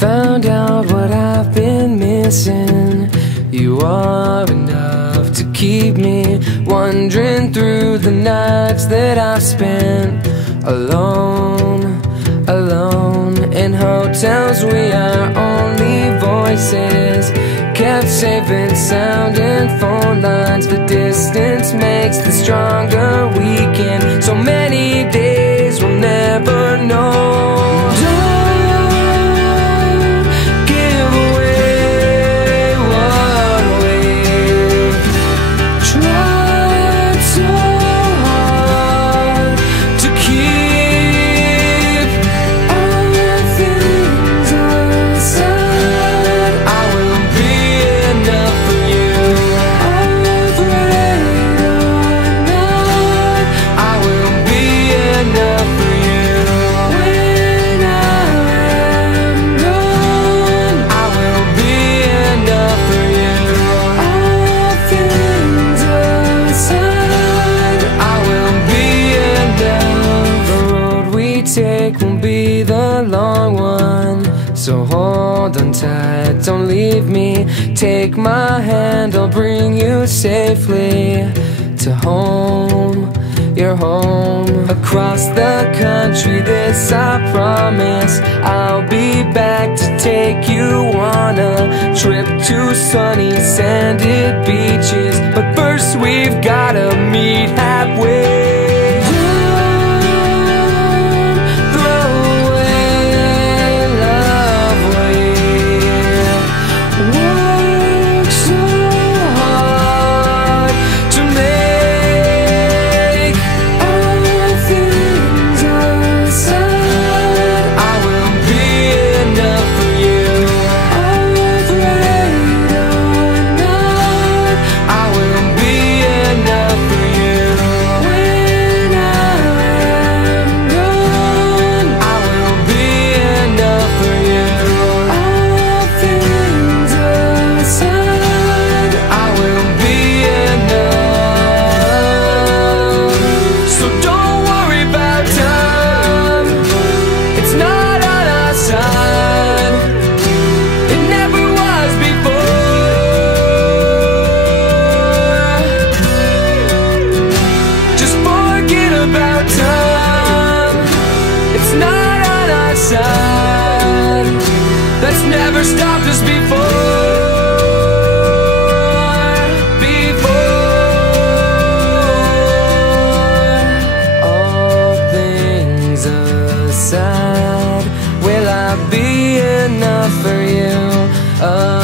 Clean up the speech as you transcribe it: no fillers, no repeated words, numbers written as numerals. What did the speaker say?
found out what I've been missing. You are enough to keep me wandering through the nights that I've spent alone, alone. In hotels we are only voices, kept safe and sound in phone lines. The distance makes the stronger weekend. So many days we'll never know. Won't be the long one, so hold on tight, don't leave me. Take my hand, I'll bring you safely to home, your home. Across the country, this I promise. I'll be back to take you on a trip to sunny, sanded beaches. But first we've gotta meet halfway. That's never stopped us before. All things aside, will I be enough for you?